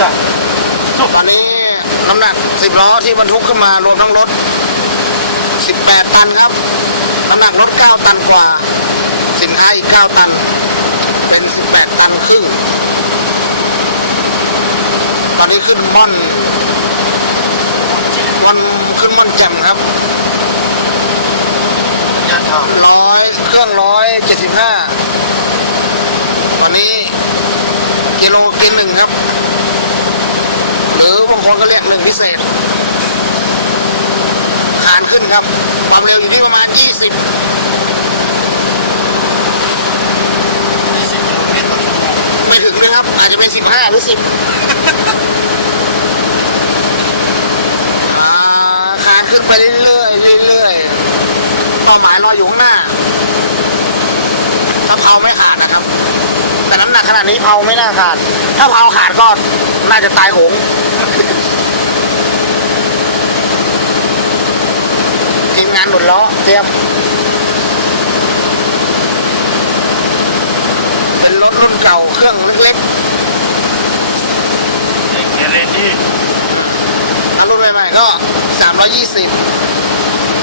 จ้ะตอนนี้น้ำหนัก10ล้อที่บรรทุกขึ้นมารวมทั้งรถ18ตันครับ น้ำหนักรถ9ตันกว่า สินค้าอีก9ตัน เป็น18ตันครึ่ง ตอนนี้ขึ้นม่อนวันขึ้นม่อนแจ่มครับงานทร้อยเครื่องร้อยเจ็ดสิบห้าวันนี้กิโลกินหนึ่งครับ หรือบางคนก็ เศษขานขึ้นครับ ความเร็วอยู่ที่ประมาณ 20ำยี่สิบกิโลเมตรต่อชั่วโมงไม่ถึงนะครับ อาจจะเป็น 15 หรือ 10อ่าขานขึ้นไปเรื่อยๆเรื่อยๆเป้าหมายรออยู่ข้างหน้า ถ้าเผาไม่ขาดนะครับ แต่น้ำหนักขนาดนี้เผาไม่น่าขาด ถ้าเผาขาดก็น่าจะตายโหง ทีม งานหนุนล้อเตรียมเป็นรถรุ่นเก่าเครื่องเล็กเด็กเรนนี่ๆถ้ารุ่นใหม่ๆก็ 320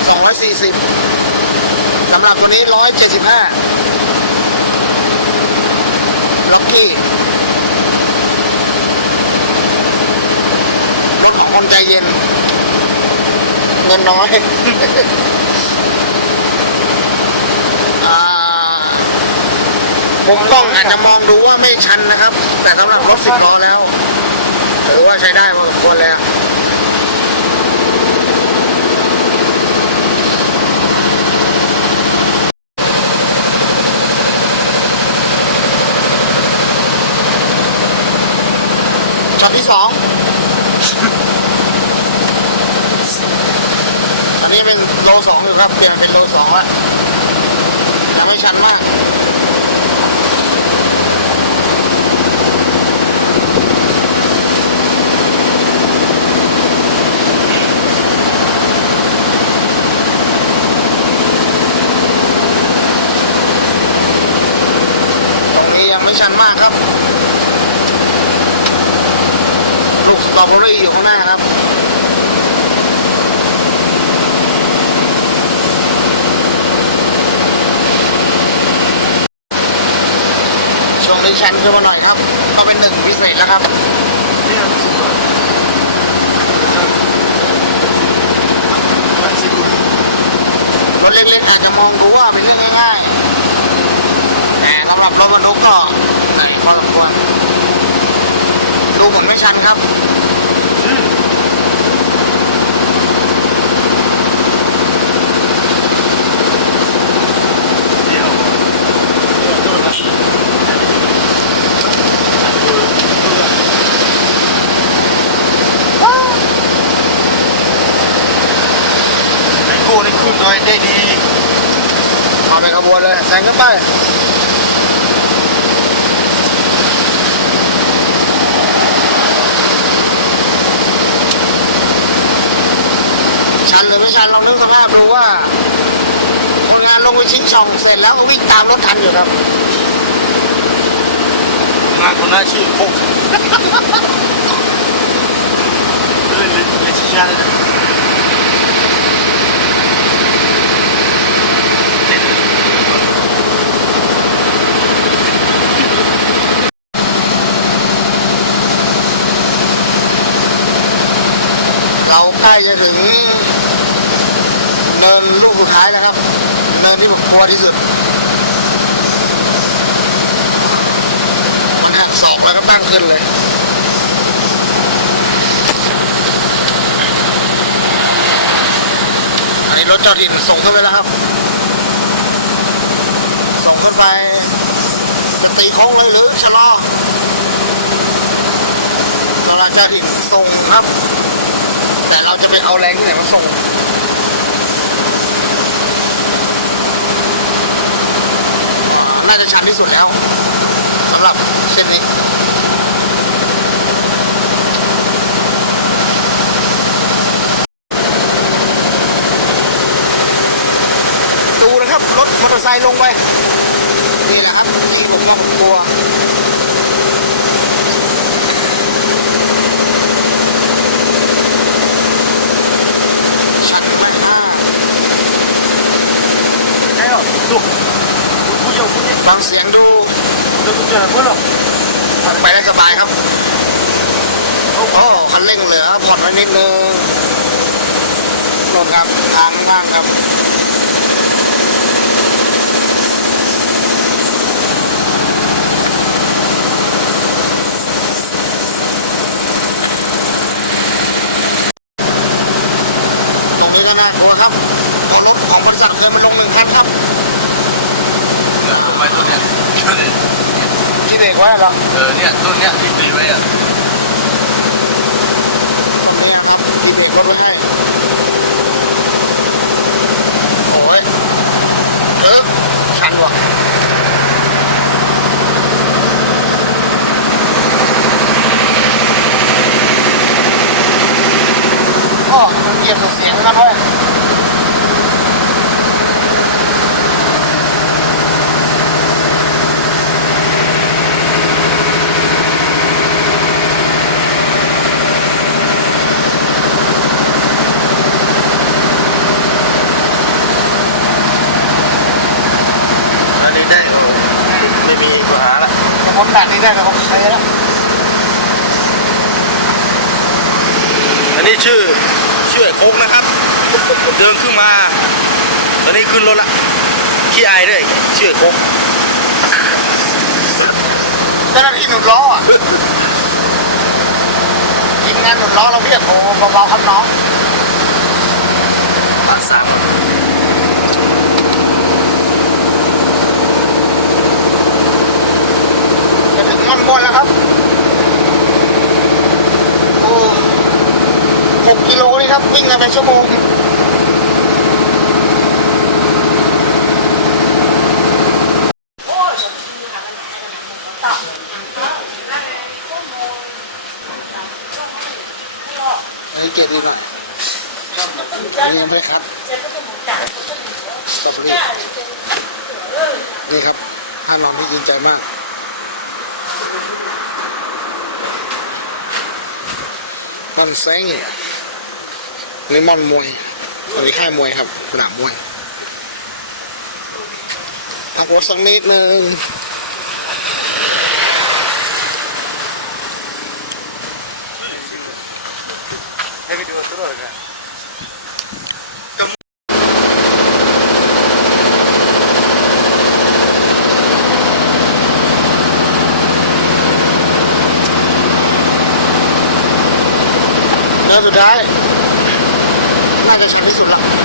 240สำหรับตัวนี้ 175ล็อกกี้รถของคนใจเย็นเงินน้อยอ่ามุมกล้องอาจจะมองดูว่าไม่ชันนะครับ แต่สำหรับรถสิบล้อแล้วถือว่าใช้ได้พอสมควรแล้วช็อตที่สอง ตอ นี้เป็นโลสองอยู่ครับ เปลี่ยนเป็นโลสองแล้วยังไม่ชันมากตรงนี้ยังไม่ชันมากครับ ลูกสตรอเบอรี่อยู่ข้างหน้าครับ ช่วงนี้ชันขึ้นมาหน่อยครับก็เป็นหนึ่งพิเศษแล้วครับนี่มันสุดยอดมันสิบรถเล็กๆอาจจะมองดูว่าเป็นเรื่องง่ายๆแต่สำหรับรถบรรทุกก็หนักพอสมควรดูเหมือนไม่ชันครับ เดียวโดนละไอ้โก้นี่ขึ้นน้อย ได้ดีเอาในขบวนเลยแซงขึ้นไปชันหรือไม่ชันลองนึกสภาพดูว่าคนงานลงไปชิ้นช่องเสร็จแล้วก็วิ่งตามรถทันอยู่ครับงานคนน้าชื่อโคกเลยเลยเลยชิชาเใกล้จะถึงเนินลูกสุดท้ายแล้วครับ เนินที่ผมกลัวที่สุด มันหักศอกแล้วก็ตั้งขึ้นเลยอันนี้รถเจ้าถิ่นส่งขึ้นไปแล้วครับ ส่งขึ้นไปจะตีโค้งเลยหรือชะลอเราเจ้าถิ่นส่งครับ แต่เราจะไปเอาแรงที่ไหนมาส่งน่าจะชันที่สุดแล้วสำหรับเส้นนี้ดูนะครับรถมอเตอร์ไซค์ลงไปนี่แหละครับที่ผมว่าผมกลัว ฟังเสียงดูดูกุญแจเพื่อนหรอไปได้สบายครับโอ้โหคันเร่งเหลือผ่อนไว้นิดนึงลงครับทางล่างครับตรงนี้ก็น่ากลัวครับเอา รถของบริษัทเคยไปลงหนึ่งพันครับเนี่ยต้นไม้ต้นเนี้ยที่เด็กไว้เหรอเออเนี่ยต้นเนี้ยที่ตีไว้อะตรงนี้ครับที่เด็กรถไว้ให้โอ้ยเออชันว่ะอ๋อมันเกียบกับเสียงกันเว้ย อันนี้ได้ไม่มีปัญหา ละผมดัดนี่ได้กับผมใครแล้วอันนี้ชื่อชื่อไอ้โคกนะครับ เดินขึ้นมา ตอนนี้ขึ้นรถละขี้อายด้วยชื่อไอ้โคกเจ้าหน้าที่หนุนล้ออะทีมงานหนุนล้อเราเรียกโอ้เบาๆครับน้อง ปักสาม จะ ก่อนแล้วครับโอ้หกกิโลนี่ครับ วิ่งกันไปชั่วโมงอันนี้เกรดดีหน่อยอันนี้ยังไม่ครับสตรอบอรี่นี่ครับท่านรองที่ยินใจมาก มันแซงเนี่ยนี่มอนมวยอันนี้ค่ายมวยครับสนามมวยทักรถสักนิดนึง ให้ไปดูตัวรถกัน แล้ว สุดท้าย น่าจะชันที่สุดละ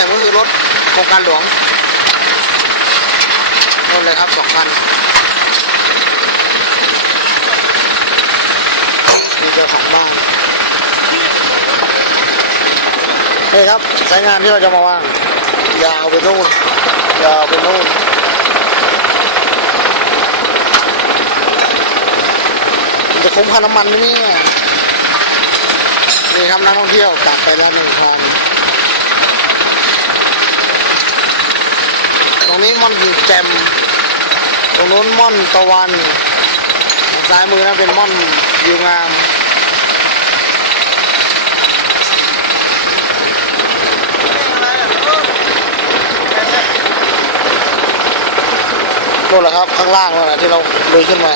ม่อนแจ่มก็คือรถโครงการหลวงนู่นเลยครับสองคันนี่เจ้าของบ้านนี่ครับสายงานที่เราจะมาวางยาวไปนู่นยาวไปนู่นจะคุ้มค่าน้ำมันไหมเนี่ยนี่ครับนักท่องเที่ยวตัดไปแล้วหนึ่งคันตรง นี้ม่อนแจมตรงนู้นม่อนตะวันซ้ายมือนะเป็นม่อนยิวงามนู่นแหละครับข้างล่างนั่นแหละที่เราลุยขึ้นมา